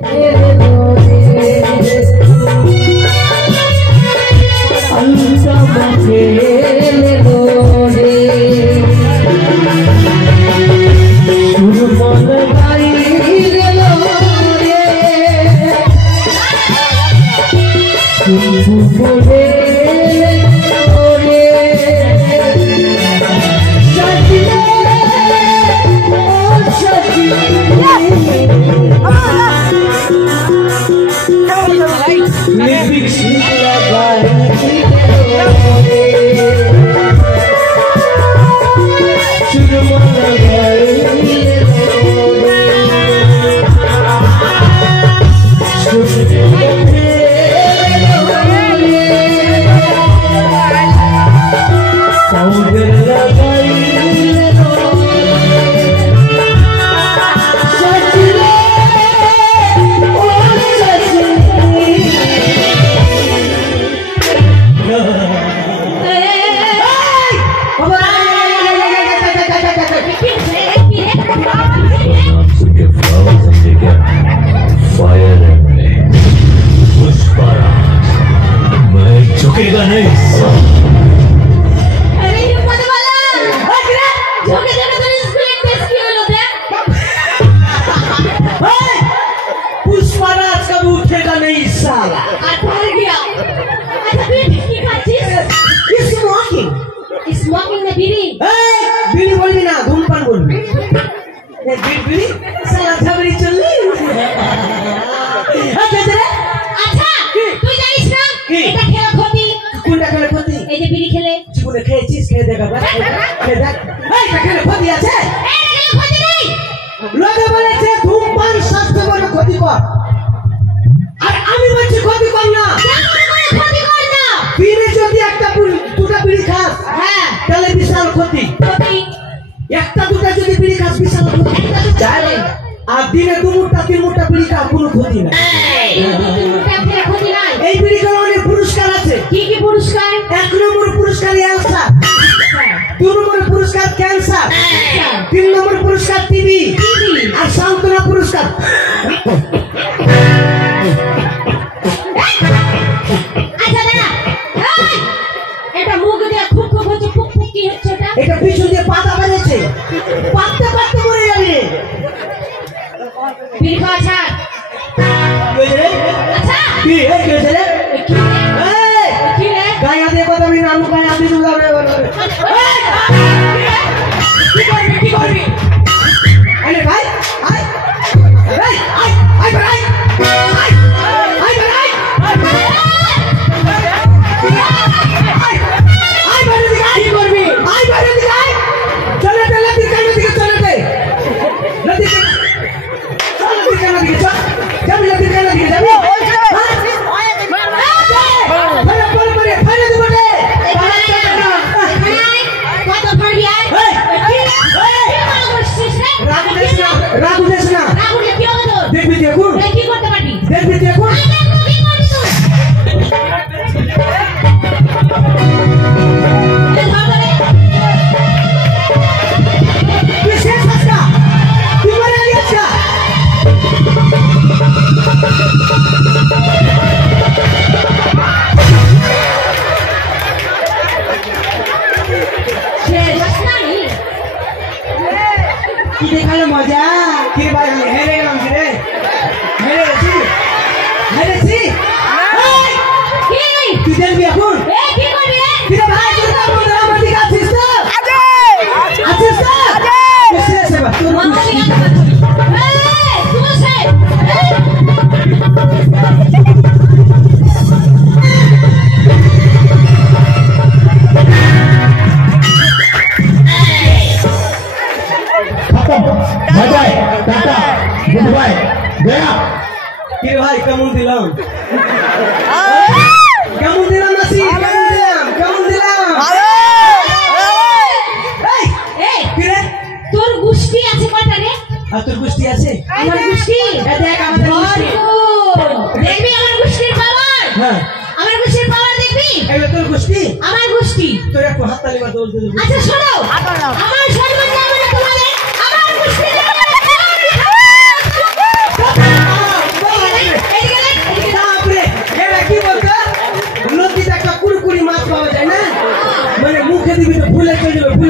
আমার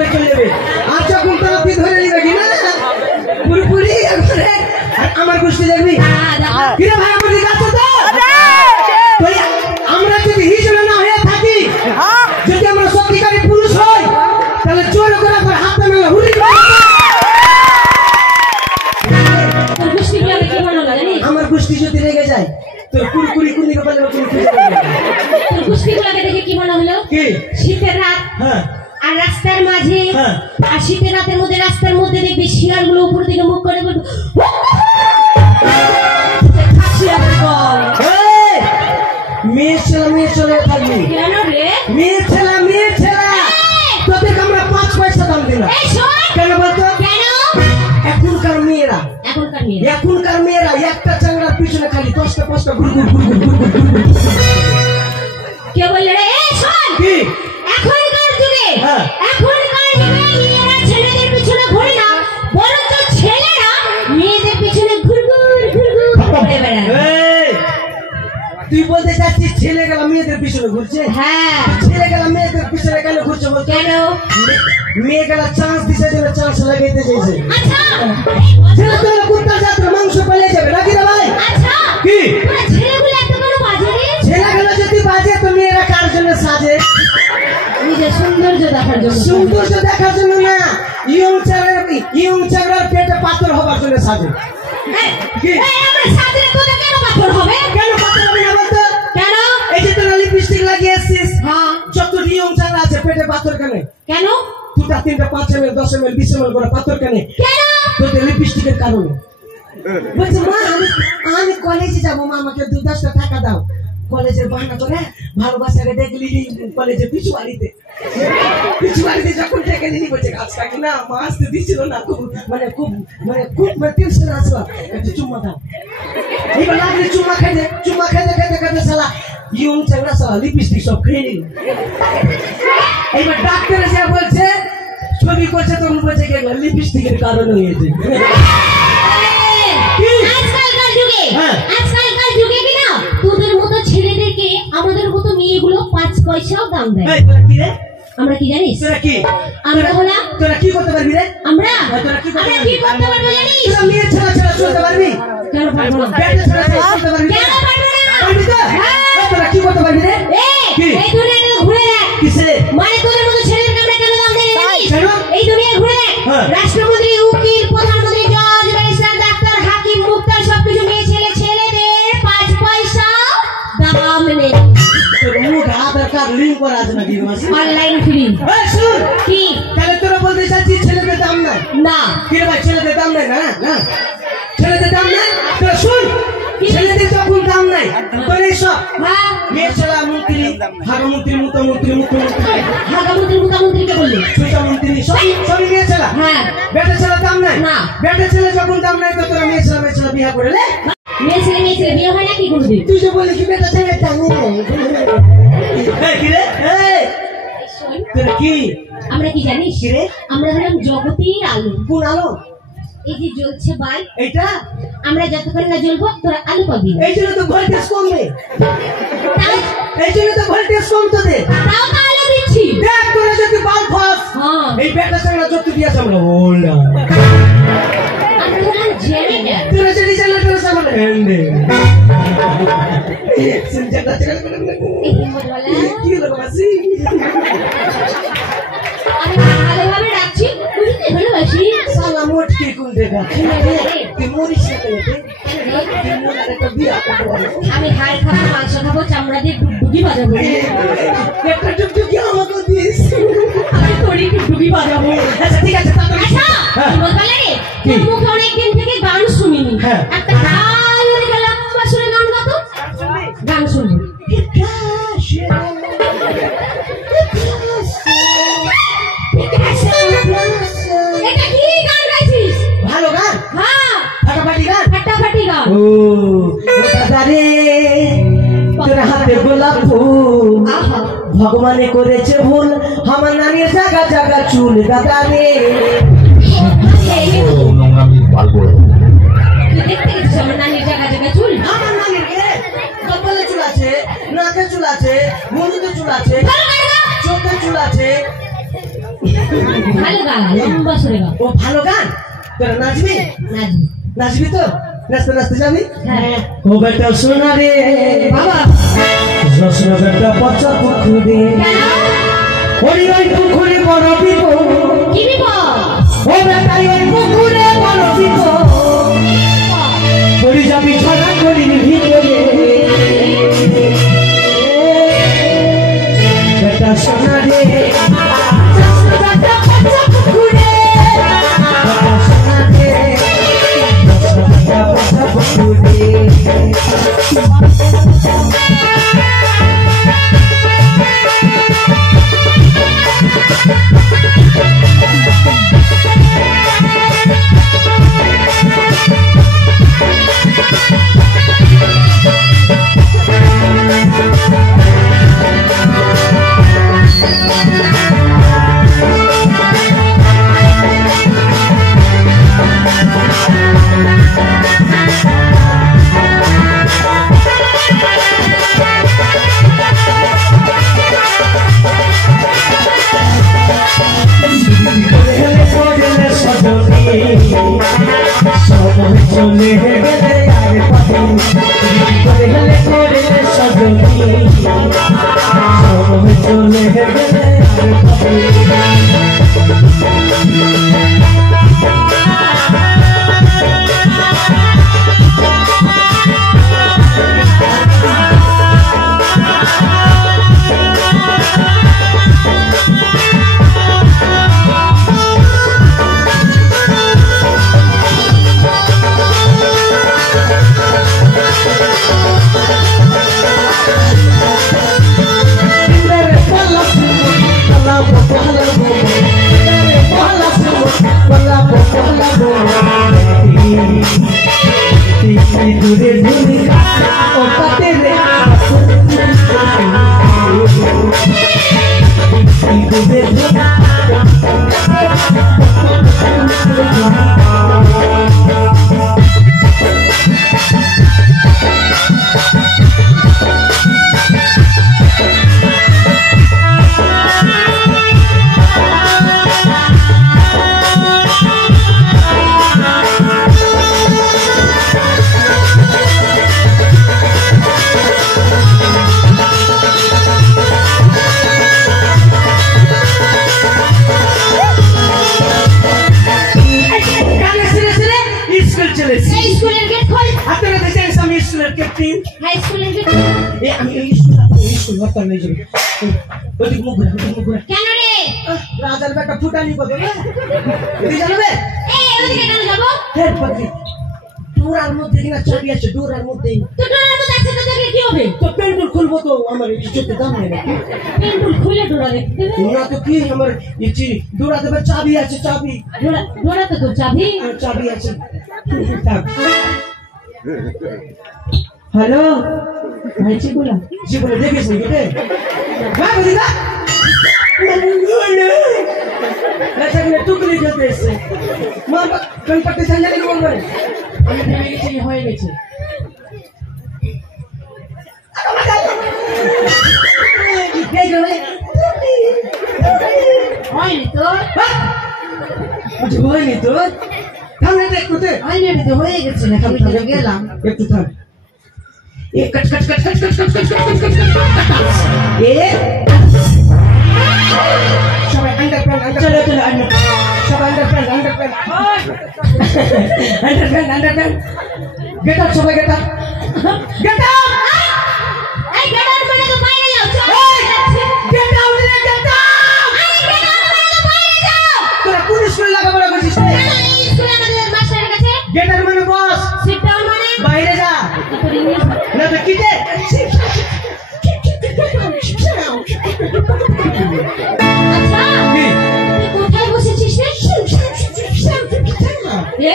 স্কুলে চলে যাবে আর যখন তোরা তুই ধরে নিবে কিনা পুরোপুরি আমার গোষ্ঠী দেখবি কিরে ভাই আমার দিকে আছে তো আমরা যদি হিজড়া না হয়ে থাকি যদি আমরা সত্যিকারী পুরুষ হই তাহলে চোর করে হাতে মেলা হুড়ি আমার গোষ্ঠী যদি রেগে যায় তোর কুরকুরি কুনি কপালে তোর গোষ্ঠীগুলোকে দেখে কি মনে হলো কি শীতের রাত আর রাস্তার মাঝে আর শীতের রাতের মধ্যে রাস্তার মধ্যে দেখবি শিয়ালগুলো উপর দিকে মুখ করে বলবে মেয়ে ছেলে থাকবি কেন রে মেয়ে ছেলে তোদের আমরা 5 পয়সা দাম দিলাম কেন বলতো কেন এখনকার মেয়েরা একটা চাংড়ার পিছনে খালি 10টা 5টা ঘুরঘুর কে বললে রে এই শোন কি এখনকার যুগে মেয়েরা ছেলেদের পিছনে ঘোরে না বরং ছেলেরা মেয়েদের পিছনে ঘুরঘুর ঘুরে বেড়ায় তুই বলতে চাচ্ছিস ছেলেগুলো মেয়েদের পিছনে ঘুরছে হ্যাঁ ছেলেগুলো মেয়েদের পিছনে কেন ঘুরছে বল কেন মেয়েগুলো চান্স দিছে যেন চান্স লাগাইতে চাইছে আচ্ছা ছেলে তো কুত্তা যাত্রা মাংস পেলে যাবে নাকি রে ভাই আচ্ছা কি ছেলেগুলো এত কোনো বাজে রে ছেলেগুলো যদি বাজে তো মেয়েরা কার জন্য সাজে নিজের সৌন্দর্য দেখার জন্য না ইয়ং চাগড়ার পেটে পাথর হবার জন্য সাজে কি আমরা সাজলে তোদের কেন পাথর হবে কেন পাথর হবে না বলতো কেন এই যে তোরা লিপস্টিক লাগিয়েছিস হ্যাঁ যত ইয়ং চাগড়া আছে পেটে পাথর কেন 2টা 3টা 5 ml 10 ml 20 ml করে পাথর কেন তোদের লিপস্টিকের কারণে বলছে মা আমি কলেজে যাবো মা আমাকে 2-10টা টাকা দাও কলেজের বাহানা করে ভালোবাসাকে দেখলি কলেজে পিছুয়ারিতে যখন ডেকে নিলি বলছে আজকা কিনা মা আসতে দিচ্ছিল না খুব টেনশন আসলো একটু চুম্মা দাও এবার লাগলে চুম্মা খেতে শালা ইয়ং চাংড়া শালা লিপস্টিক সব খেয়ে নিল এবার ডাক্তার যা বলছে ছবি করছে তখন বলছে লিপস্টিকের কারণে হয়েছে আজকালকার যুগে কিনা তোদের মতো ছেলেদেরকে আমাদের মতো মেয়েগুলো 5 পয়সাও দাম দেয় আমরা কি জানিস তোরা কি করতে পারবি রে আমরা কি করতে পারবো জানিস তোরা মেয়ে ছেড়ে চলতে পারবি কেন পারবো না বেটা ছেড়ে চলতে পারবি কেন পারবো না পারবি তো তোরা কি করতে পারবি রে এই দুনিয়াতে ঘুরে দেখ কিসে মানে তোদের মতো ছেলেদেরকে আমরা কেন দাম দেই জানিস কেন এই দুনিয়া ঘুরে দেখ রাষ্ট্রমন্ত্রী উকিল প্রধানমন্ত্রী জজ ব্যারিস্টার ডাক্তার হাকিম মুক্তার সবকিছু মেয়ে ছেলেদের 5 পয়সা দাম নেই তোর মুখ আধার কার্ড লিংক করা আছে নাকি অনলাইন ফ্রি এই শুন কি তাহলে তোরা বলতে চাচ্ছিস ছেলেদের দাম নাই না কি রে ভাই ছেলেদের দাম নাই না ছেলেদের দাম নাই তোরা শুন ছেলেদের যখন দাম নাই তোর এই সব মেয়ে ছেলে মন্ত্রী হাগামন্ত্রী মুতামন্ত্রী কে বললি সুতামন্ত্রী সবই মেয়ে ছেলে বেটা ছেলে দাম নাই না বেটা ছেলে যখন দাম নাই তো তোরা মেয়ে ছেলে বিয়ে করে লে মেয়ে ছেলে বিয়ে হয় না কি করবি তুই যে বলি কি বেটা ছেলে দাম নেই এই কি রে এই তোরা কি আমরা কি জানিস কি রে আমরা হলাম জগতের আলো কোন আলো এই যে জ্বলছে বাল এইটা আমরা যতক্ষণ না জ্বলবো তোরা আলো পাবি এই জন্য তো ভোল্টেজ কমবে এই জন্য তো ভোল্টেজ কম তোদের তাও তো আলো দিচ্ছি দেখ তোরা যদি বাল ফাস এই বেটা ছেলে যত দিয়েছে আমরা ওলা আমরা হলাম জেনারেটর তোরা যদি জেনারেটর সামনে হ্যান্ডে সিনজাটা ছেলে এই হিম্মতওয়ালা কি হলো বাসি আমি ভালোভাবে রাখছি বুঝতে ভালোবাসি সালা মোট কি কোন দেখা তুই মরিস না আমি হাড় খাবো মাংস খাবো চামড়া দিয়ে ডুগডুগি বাজাবো একটা ডুগডুগি আমাকে দিস আমি তোরই ডুগডুগি বাজাবো আচ্ছা ঠিক আছে আচ্ছা বলবা লাগে তোর মুখে অনেকদিন থেকে গান শুনিনি একটা গান লম্বা সুরে গান গাতো গান শুনি এটা কি গান গাইছিস ভালো গান হ্যাঁ ফাটাফাটি গান ও দাদারে তোর হাতে গোলাপ ফুল ভগবানে করেছে ভুল আমার নানির জায়গা জায়গা চুল দাদারে দেখতে গেছিস আমার নানির জায়গা জায়গা চুল আমার নানির কপালে চুল আছে নাকে চুল আছে মুখে চুল আছে চোখে চুল আছে ভালো গান লম্বা সরে গান ও ভালো গান তোরা নাচবি নাচবি নাচবি তো নাচতে নাচতে যাবি হ্যাঁ ও বেটা সোনা রে বাবা রসনা বেটা পচা পুকুরে ওই ওই পুকুরে বড় বিপদ কি বিপদ ও বেটা ওই পুকুরে বড় বিপদ পড়ে যাবি ছড়া করির ভিতরে বেটা সোনা রে রসনা বেটা পচা পুকুরে বেটা সোনা রে রসনা বেটা পচা পুকুরে চলে গেলে আর পাবি করে গেলে করে সজনী সব চলে গেলে আর পাবি দূরে দূরে ও কাতে রে দূরে দূরে রাজার বেটা ফুটানি কত জানবে ডোরার মধ্যে কিনা ছবি আছে ডোরার মধ্যে তো পেন্টুল খুলবো তো আমার ইজ্জতে দাম নেই পেন্টুল খুলে ডোরা দেখতে ডোরা তো কি আমার ইচ্ছি ডোরা দেবে চাবি আছে চাবি ডোরা তো তোর চাবি চাবি আছে হ্যালো ভাই চিগুলা চিগুলা দেখিস নি কেটে ভাই বুঝিদা না টুকরি খেতে এসছে মা গণপতি সাজানি বলবে আমি ভেবে গেছি হয়ে গেছে হয়নি তোর হয়নি তোর থাম না একটু হয়নি তো হয়ে গেছে না আমি তো গেলাম একটু থাম ये cut cut cut cut cut cut cut cut cut ये सब अंडरपैंट चलो चलो सब अंडरपैंट अंडरपैंट गेट अप सब गेट अप এই গেট আউট মানে তো বাইরে যাও गेट आउट रे गेट आउट এই গেট আউট মানে তো বাইরে যাও তোরা কোন স্কুল লাগা বড় করছিস এই স্কুলে আমাদের মাস্টারের কাছে गेट आउट মানে বস সিট ডাউন মানে বাইরে যা তোর ইংলিশ না তো কি দে আচ্ছা কি তুই কোথায় বসেছিস রে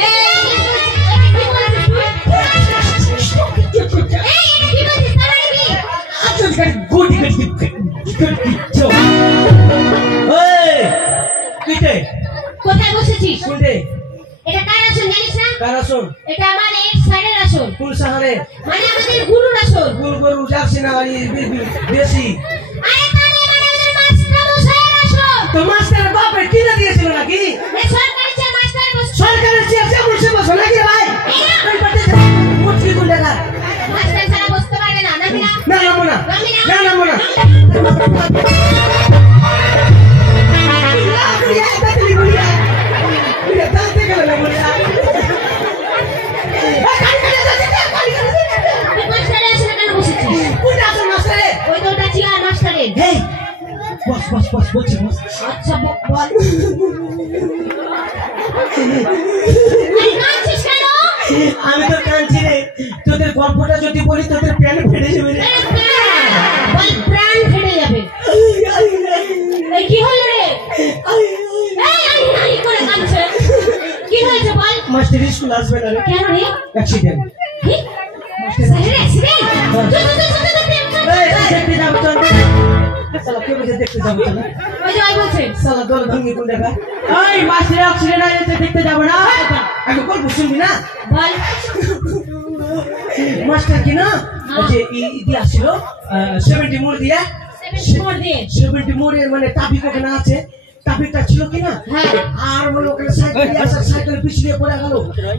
কোথায় বসেছিস এটা কার আসন জানিস না এটা আমাদের স্যারের আসন মানে আমাদের গুরুর আসন দেশি আরে মানে আমাদের মাস্টার মশাইয়ের আসন তো মাস্টারের বাপের কিনে দিয়েছিল নাকি? সরকারি চেয়ার মাস্টার বসে। সরকারের চেয়ার যেমন সে বসো নাকি ভাই? মুচকি কোন জায়গা? মাস্টার ছাড়া বসতে পারে না, নামি না। না নামো না, না নামো না। মাস্টারে আসলে কেন বসেছিস? কোনটা আছে মাস্টারে? ওই তো ওটা চেয়ার মাস্টারের। এই বস বস বস বলছি বস। আচ্ছা বল। এই কাঁদছিস কেন? আমি তো কাঁদছি রে, তোদের গল্পটা যদি বলি তোদের প্যান ফেটে যাবে রে। বল, প্রাণ ফেটে যাবে। এই কি হলো রে? এই করে কাঁদছে। কি হয়েছে বল? মাস্টার স্কুল আসবে না রে। কেন রে? অ্যাক্সিডেন্ট। কি? স্যারের অ্যাক্সিডেন্ট? দেখতে যাবো তো। সালা কে বলছে দেখতে যাবো তো? ওই যে ওই বলছে। সালা দল ভাঙি কোন জায়গা? ওই মাস্টার অ্যাক্সিডেন্ট হয়েছে দেখতে যাবো না? আমি বলবো শুনবি না? বল। মাস্টার কি না যে ই আসছিল 70 মোড় দিয়ে 70 মোড়ের মানে ট্রাফিক ওখানে আছে, ট্রাফিকটা ছিল কিনা আর বলে ওখানে সাইকেল পিছলে পড়ে গেল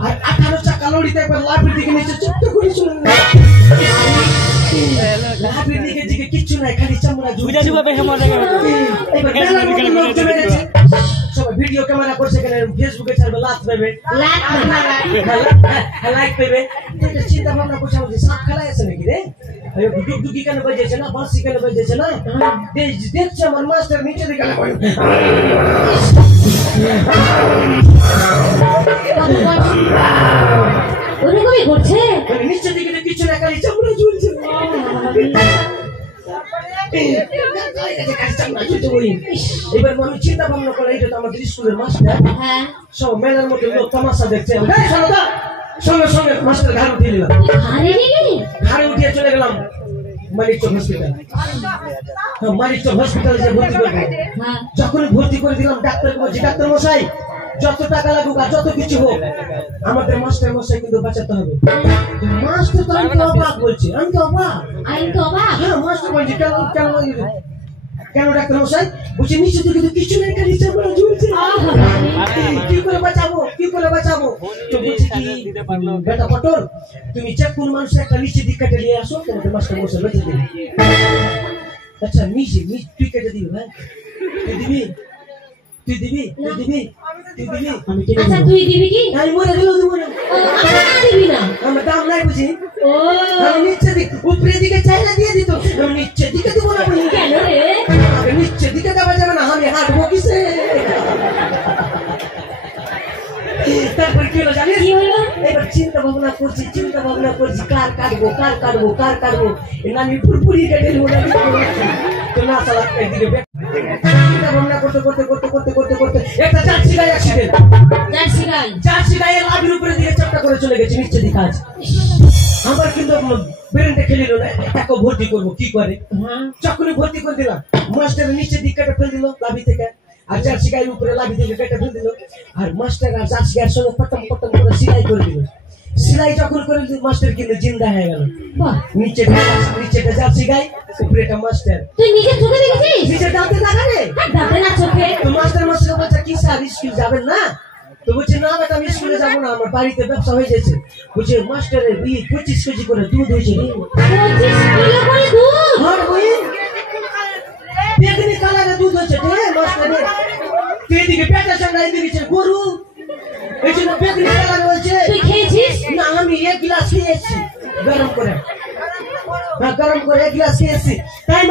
আর 18 চাকা লরিতে একবার লাফের দিকে নিচে চুপ করে শুনে লাফের দিকে কিচ্ছু নাই, খালি চামড়া ঝুলে সবাই ভিডিও ক্যামেরা করছে কেন, ফেসবুকে ছাড়বে, লাভ পাবে, লাইক পাবে। চিন্তা ভাবনা করছে আমাদের সাপ খেলায় আছে নাকি রে, ডুগডুগি কেন বাজেছে না, বাঁশি কেন বাজেছে না, দেখছে আমার মাস্টার নিচে দিকে ওরকমই করছে, নিচের দিকে কিছু না, খালি চামড়া ঝুলছে। এবার আমি চিন্তা ভাবনা করে এটা তো আমাদের স্কুলের মাস্টার, সব মেলার মধ্যে লোক তামাশা দেখছে, সঙ্গে সঙ্গে মাস্টার ঘাড়ে উঠিয়ে দিলাম, ঘাড়ে উঠিয়ে চলে গেলাম মানিকচক হসপিটাল। মানিকচক হসপিটালে যে ভর্তি করে যখন ভর্তি করে দিলাম, ডাক্তার বলছি ডাক্তার মশাই যত টাকা লাগুক আর যত কিছু হোক আমাদের মাস্টার মশাই কিন্তু বাঁচাতে হবে। মাস্টার তো আমি তো অবাক বলছি, আমি তো অবাক, হ্যাঁ মাস্টার বলছি কেন কেন কেন ডাক্তার মশাই বলছি নিচে তো কিন্তু কিছু নেই, খালি চামড়া ঝুলছে, কি করে বাঁচাবো কি করে বাঁচাবো? তো বলছি কি বেটা পটল তুমি যে কোন মানুষের একটা নিচে দিক কেটে নিয়ে আসো, তোমাকে মাস্টার মশাই বেঁচে দেবে। আচ্ছা নিচে তুই কেটে দিবি ভাই, তুই দিবি তুই দিবি তুই দিবি তুই দিবি আমি কেটে আচ্ছা তুই দিবি কি? আমি মরে দিলেও দেবো না, দিবি না, আমার দাম নাই বুঝি, ও আমি নিচে দিক উপরের দিকে চাইলে দিয়ে দিত, আমি নিচের দিকে দেবো না বুঝি, কেন রে? আমি নিচের দিকে দেওয়া যাবে না, আমি হাঁটবো কিসে? তারপর কি হলো জানিস? কি হলো? এবার চিন্তা ভাবনা করছি কার কাটবো কার কাটবো কার কাটবো, আমি পুরোপুরি কেটে নেবো না তো না চালা একদিকে চিন্তা ভাবনা করতে করতে করতে করতে করতে করতে একটা জার্সি গায়ে অ্যাক্সিডেন্ট, জার্সি গায়ে লাভির উপরে দিকে চাপটা করে চলে গেছে নিচে দিকে। আজ আমার কিন্তু ব্রেনটা খেলিল না, তাকে ভর্তি করবো কি করে, যখনই ভর্তি করে দিলাম মাস্টারের নিচের দিক কেটে ফেল দিল লাভি থেকে, আর জার্সি গায়ের উপরে লাভি থেকে কেটে ফেল দিল, আর মাস্টার আর জার্সি গায়ের সঙ্গে পটম পটম করে সেলাই করে দিল। সেলাই যখন করে দিল মাস্টার কিন্তু জিন্দা হয়ে গেল, নিচেটা জার্সি গায়ে উপরেটা মাস্টার। তুই নিজে চোখে দেখেছিস? নিচে দাঁতে দেখা রে, দাঁতে না চোখে। তো মাস্টার বলছে কি স্যার স্কুল যাবেন না? তো বলছে না বেটা আমি স্কুলে যাবো না, আমার বাড়িতে ব্যবসা হয়ে যাচ্ছে। বলছে মাস্টারের 25 কেজি করে দুধ হয়েছে, 25 কিলো করে দুধ, বেগুনি কালারের দুধ হয়েছে মাস্টারের, এদিকে পেটা চামড়া এদিকে গরু, এই জন্য বেগুনি কালার হয়েছে। তুই খেয়েছিস? না আমি 1 গ্লাস খেয়েছি গরম করে, গরম করে 1 গ্লাস খেয়েছি। তাই